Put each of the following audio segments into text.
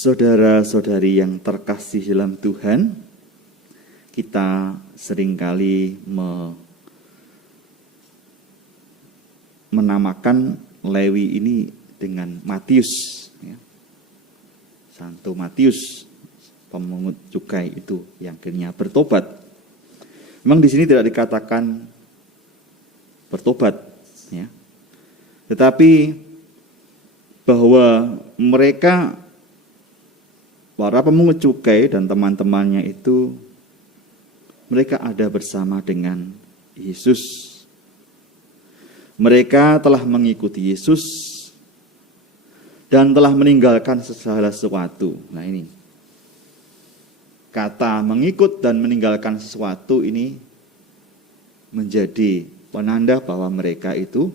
Saudara-saudari yang terkasih dalam Tuhan, kita seringkali menamakan Lewi ini dengan Matius, ya. Santo Matius, pemungut cukai itu yang akhirnya bertobat. Memang di sini tidak dikatakan bertobat, ya. Tetapi bahwa mereka, para pemungut cukai dan teman-temannya itu, mereka ada bersama dengan Yesus. Mereka telah mengikuti Yesus dan telah meninggalkan segala sesuatu. Nah ini, kata mengikut dan meninggalkan sesuatu ini menjadi penanda bahwa mereka itu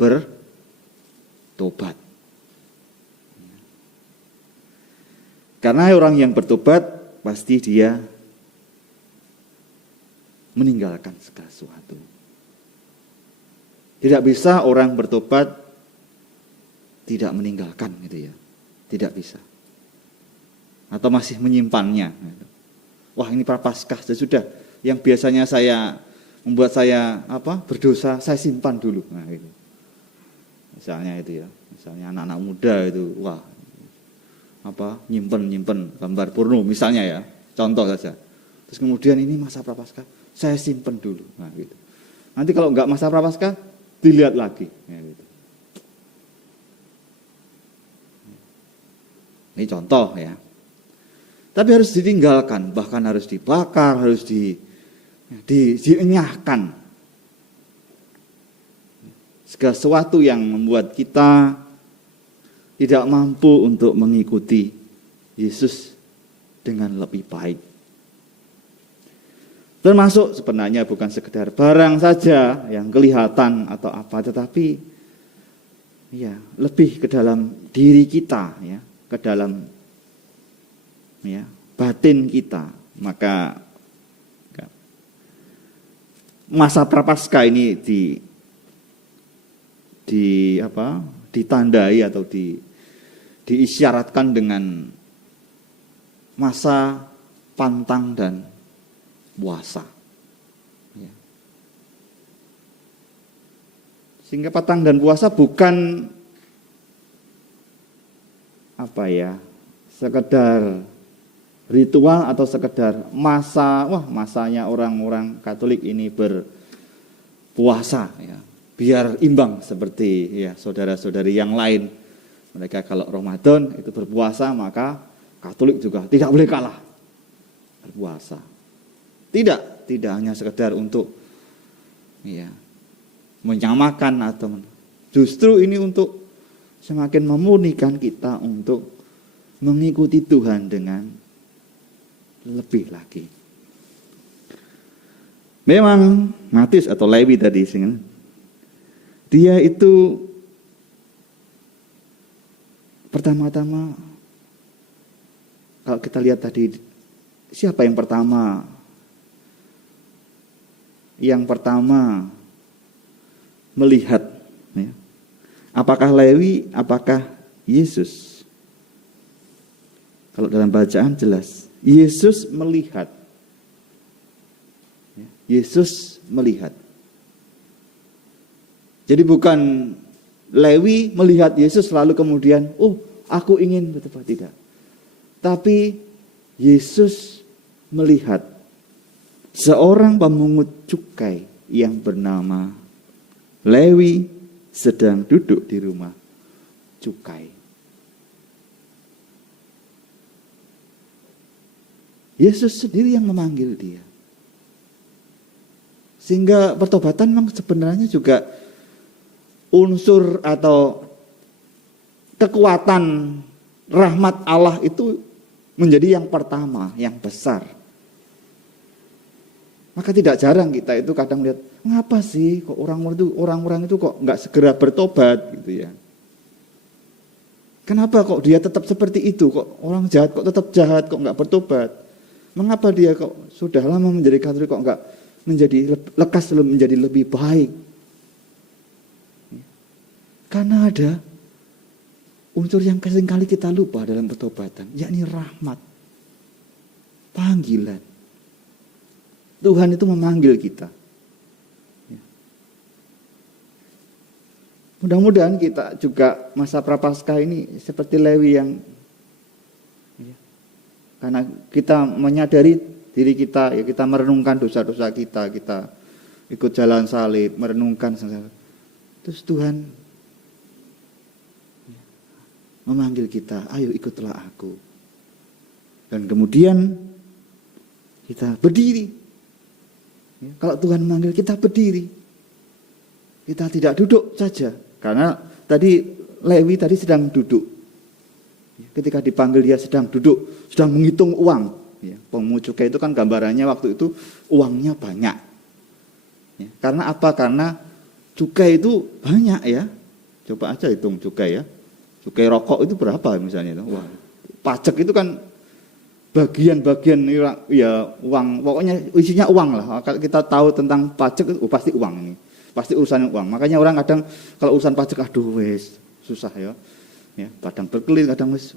bertobat. Karena orang yang bertobat pasti dia meninggalkan segala sesuatu. Tidak bisa orang bertobat tidak meninggalkan, gitu ya. Tidak bisa. Atau masih menyimpannya. Wah, ini Prapaskah sesudah yang biasanya membuat saya berdosa, saya simpan dulu. Nah, gitu. Misalnya itu ya. Misalnya anak-anak muda itu, wah, nyimpen gambar porno misalnya ya, contoh saja. Terus kemudian ini masa Prapaskah, saya simpen dulu. Nah, gitu. Nanti kalau enggak masa Prapaskah, dilihat lagi. Ya, gitu. Ini contoh ya. Tapi harus ditinggalkan, bahkan harus dibakar, harus dienyahkan. Segala sesuatu yang membuat kita tidak mampu untuk mengikuti Yesus dengan lebih baik. Termasuk sebenarnya bukan sekedar barang saja yang kelihatan atau apa, tetapi ya lebih ke dalam diri kita, ya, ke dalam ya batin kita. Maka masa Prapaskah ini ditandai atau diisyaratkan dengan masa pantang dan puasa. Ya. Sehingga pantang dan puasa bukan sekedar ritual atau sekedar masanya orang-orang Katolik ini berpuasa, ya, biar imbang seperti ya saudara-saudari yang lain. Mereka kalau Ramadan itu berpuasa, maka Katolik juga tidak boleh kalah berpuasa. Tidak hanya sekedar untuk ya menyamakan atau justru ini untuk semakin memurnikan kita untuk mengikuti Tuhan dengan lebih lagi. Memang Matius atau Lewi tadi, dia itu pertama-tama, kalau kita lihat tadi, siapa yang pertama? Yang pertama melihat, ya. Apakah Lewi, apakah Yesus? Kalau dalam bacaan jelas, Yesus melihat. Yesus melihat. Jadi bukan Lewi melihat Yesus lalu kemudian, aku ingin bertobat, tidak. Tapi Yesus melihat seorang pemungut cukai yang bernama Lewi sedang duduk di rumah cukai. Yesus sendiri yang memanggil dia. Sehingga pertobatan memang sebenarnya juga unsur atau kekuatan rahmat Allah itu menjadi yang pertama, yang besar. Maka tidak jarang kita itu kadang lihat, ngapa sih kok orang-orang itu kok nggak segera bertobat gitu ya. Kenapa kok dia tetap seperti itu, kok orang jahat kok tetap jahat, kok nggak bertobat. Mengapa dia kok sudah lama menjadi Katolik kok nggak menjadi lekas menjadi lebih baik. Karena ada unsur yang seringkali kita lupa dalam pertobatan, yakni rahmat, panggilan. Tuhan itu memanggil kita. Mudah-mudahan kita juga masa prapaskah ini seperti Lewi yang karena kita menyadari diri kita, ya kita merenungkan dosa-dosa kita, kita ikut jalan salib, merenungkan. Terus Tuhan memanggil kita, ayo ikutlah aku. Dan kemudian kita berdiri. Kalau Tuhan memanggil kita berdiri, kita tidak duduk saja. Karena tadi Lewi tadi sedang duduk. Ketika dipanggil dia sedang duduk, sedang menghitung uang. Pemungut cukai itu kan gambarannya waktu itu uangnya banyak. Karena apa? Karena cukai itu banyak ya. Coba aja hitung cukai ya. Cukai rokok itu berapa misalnya? Wah, pajak itu kan bagian-bagian ya uang. Pokoknya isinya uang lah. Kalau kita tahu tentang pajak itu pasti uang ini. Pasti urusan uang. Makanya orang kadang kalau urusan pajak aduh wes susah ya. Ya, padang berkelin kadang wes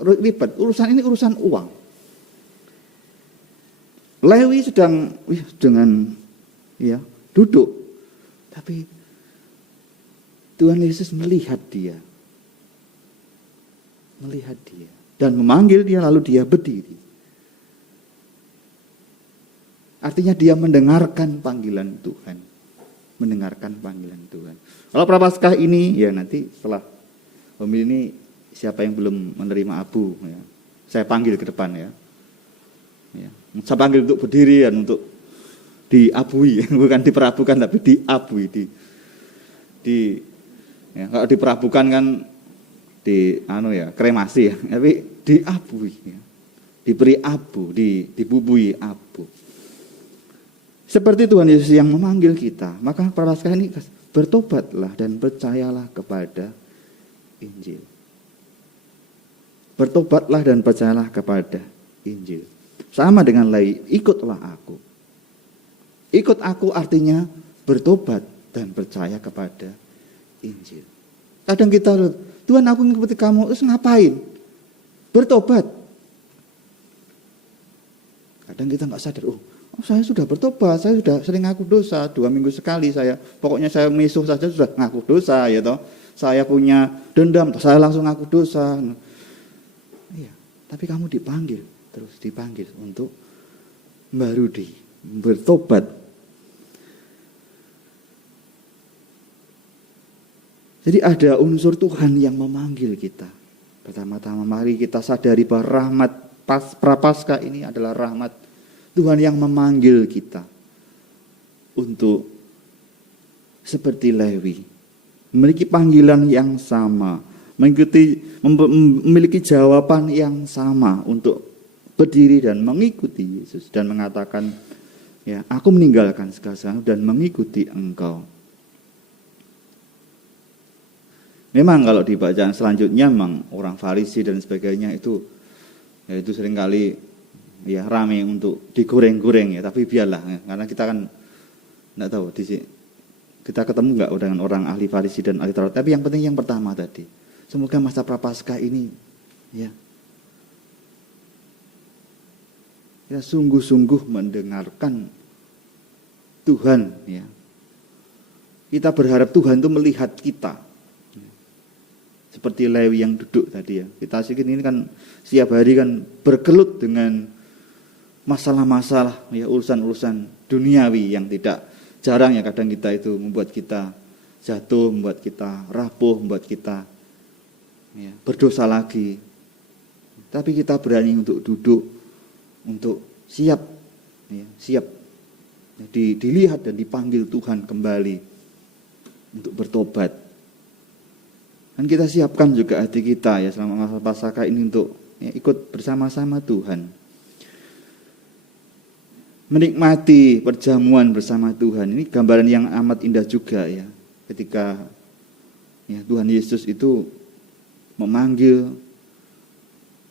ribet. Urusan ini urusan uang. Lewi sedang dengan ya duduk. Tapi Tuhan Yesus melihat dia. Melihat dia dan memanggil dia lalu dia berdiri. Artinya dia mendengarkan panggilan Tuhan. Mendengarkan panggilan Tuhan. Kalau prapaskah ini ya nanti setelah pemilih ini siapa yang belum menerima abu ya, saya panggil ke depan ya. Saya panggil untuk berdiri dan untuk diabui, bukan diperabukan tapi diabui ya, kalau diperabukan kan kremasi ya, tapi diabui ya. Diberi abu, dibubui abu. Seperti Tuhan Yesus yang memanggil kita, maka prapaskah ini bertobatlah dan percayalah kepada Injil. Bertobatlah dan percayalah kepada Injil. Sama dengan Lewi, ikutlah aku. Ikut aku artinya bertobat dan percaya kepada Injil. Kadang kita, Tuhan aku ngikuti kamu, terus ngapain? Bertobat. Kadang kita nggak sadar, saya sudah bertobat, saya sudah sering ngaku dosa, 2 minggu sekali pokoknya saya misuh saja sudah ngaku dosa, ya toh. Saya punya dendam, saya langsung ngaku dosa. Iya, tapi kamu dipanggil, terus dipanggil untuk baru bertobat. Jadi ada unsur Tuhan yang memanggil kita. Pertama-tama mari kita sadari bahwa rahmat prapaskah ini adalah rahmat Tuhan yang memanggil kita untuk seperti Lewi, memiliki panggilan yang sama, memiliki jawaban yang sama untuk berdiri dan mengikuti Yesus dan mengatakan, ya, aku meninggalkan segala sesuatu dan mengikuti Engkau. Memang kalau di bacaan selanjutnya memang orang Farisi dan sebagainya itu seringkali ya rame untuk digoreng-goreng ya, tapi biarlah ya, karena kita kan enggak tahu kita ketemu enggak dengan orang ahli Farisi dan ahli Taurat. Tapi yang penting yang pertama tadi, semoga masa prapaskah ini ya kita sungguh-sungguh mendengarkan Tuhan ya. Kita berharap Tuhan itu melihat kita. Seperti Lewi yang duduk tadi ya. Kita ini kan setiap hari kan bergelut dengan masalah-masalah ya, urusan-urusan duniawi yang tidak jarang ya kadang kita itu membuat kita jatuh, membuat kita rapuh, membuat kita ya, berdosa lagi. Tapi kita berani untuk duduk, untuk siap dilihat dan dipanggil Tuhan kembali untuk bertobat. Dan kita siapkan juga hati kita ya selama masa Paskah ini untuk ya, ikut bersama-sama Tuhan. Menikmati perjamuan bersama Tuhan. Ini gambaran yang amat indah juga ya. Ketika ya, Tuhan Yesus itu memanggil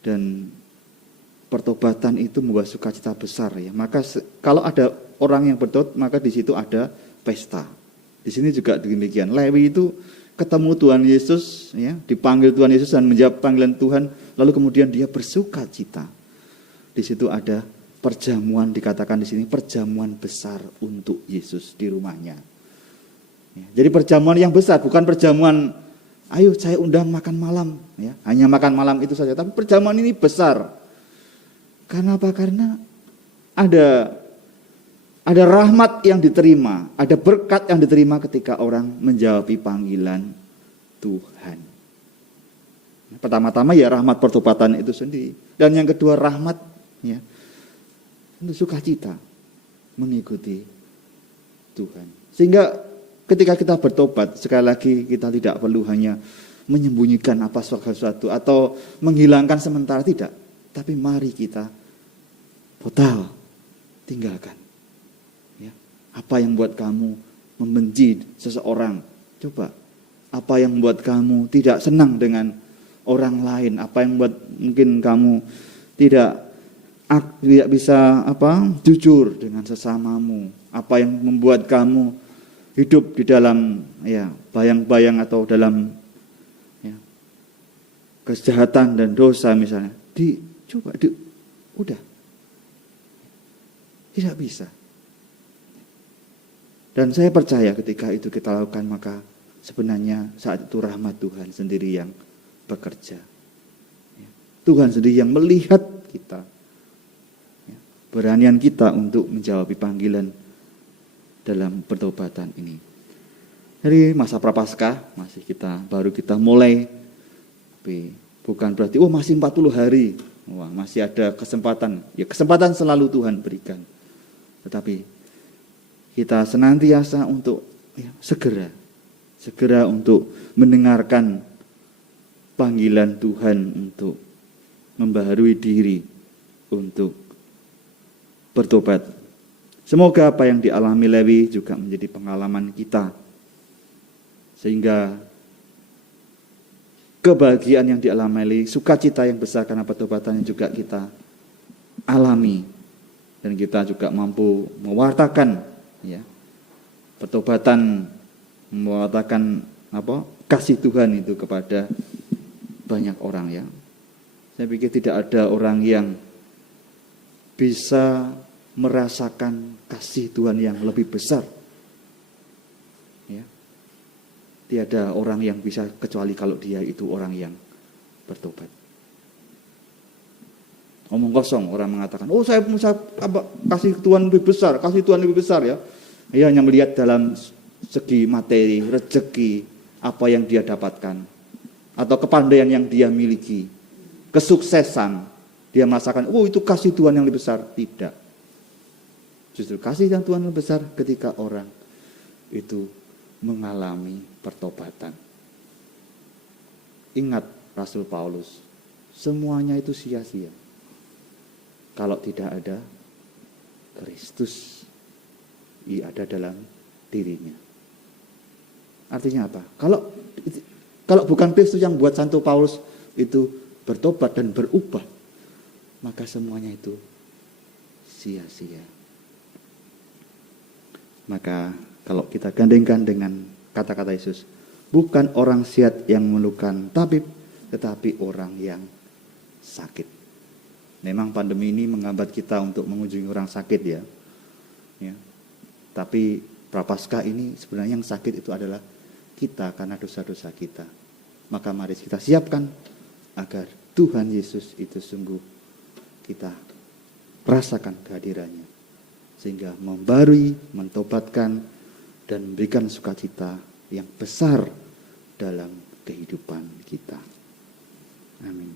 dan pertobatan itu membawa sukacita besar ya. Maka kalau ada orang yang bertobat, maka di situ ada pesta. Di sini juga demikian. Lewi itu ketemu Tuhan Yesus, ya, dipanggil Tuhan Yesus dan menjawab panggilan Tuhan, lalu kemudian dia bersuka cita. Di situ ada perjamuan, dikatakan di sini perjamuan besar untuk Yesus di rumahnya. Ya, jadi perjamuan yang besar, bukan perjamuan, ayo saya undang makan malam, ya, hanya makan malam itu saja. Tapi perjamuan ini besar. Karena apa? Karena ada rahmat yang diterima, ada berkat yang diterima ketika orang menjawab panggilan Tuhan. Pertama-tama ya rahmat pertobatan itu sendiri. Dan yang kedua rahmat, ya, untuk sukacita mengikuti Tuhan. Sehingga ketika kita bertobat, sekali lagi kita tidak perlu hanya menyembunyikan apa sesuatu atau menghilangkan sementara, tidak. Tapi mari kita total tinggalkan. Apa yang membuat kamu membenci seseorang? Coba. Apa yang membuat kamu tidak senang dengan orang lain? Apa yang membuat mungkin kamu tidak bisa jujur dengan sesamamu? Apa yang membuat kamu hidup di dalam bayang-bayang atau dalam kejahatan dan dosa misalnya? Udah. Tidak bisa. Dan saya percaya ketika itu kita lakukan, maka sebenarnya saat itu rahmat Tuhan sendiri yang bekerja. Tuhan sendiri yang melihat kita. Beranian kita untuk menjawab panggilan dalam pertobatan ini. Dari masa prapaskah baru kita mulai. Tapi bukan berarti masih 40 hari. Masih ada kesempatan. Ya, kesempatan selalu Tuhan berikan. Tetapi kita senantiasa untuk segera untuk mendengarkan panggilan Tuhan untuk membaharui diri, untuk bertobat. Semoga apa yang dialami Lewi juga menjadi pengalaman kita, sehingga kebahagiaan yang dialami Lewi, sukacita yang besar karena pertobatannya juga kita alami, dan kita juga mampu mewartakan pertobatan, mewartakan kasih Tuhan itu kepada banyak orang, ya. Saya pikir tidak ada orang yang bisa merasakan kasih Tuhan yang lebih besar, ya. Tiada orang yang bisa kecuali kalau dia itu orang yang bertobat. Omong kosong orang mengatakan, saya kasih Tuhan lebih besar, kasih Tuhan lebih besar, ya. Dia hanya melihat dalam segi materi, rezeki, apa yang dia dapatkan, atau kepandaian yang dia miliki, kesuksesan. Dia merasakan, itu kasih Tuhan yang lebih besar. Tidak. Justru kasih Tuhan yang lebih besar ketika orang itu mengalami pertobatan. Ingat Rasul Paulus, semuanya itu sia-sia kalau tidak ada Kristus ada dalam dirinya. Artinya apa? Kalau bukan Kristus yang buat Santo Paulus itu bertobat dan berubah, maka semuanya itu sia-sia. Maka kalau kita gandengkan dengan kata-kata Yesus, bukan orang sehat yang memerlukan tabib, tetapi orang yang sakit. Memang pandemi ini menghambat kita untuk mengunjungi orang sakit, ya. Tapi prapaskah ini sebenarnya yang sakit itu adalah kita karena dosa-dosa kita. Maka mari kita siapkan agar Tuhan Yesus itu sungguh kita rasakan kehadirannya, sehingga membarui, mentobatkan, dan memberikan sukacita yang besar dalam kehidupan kita. Amin.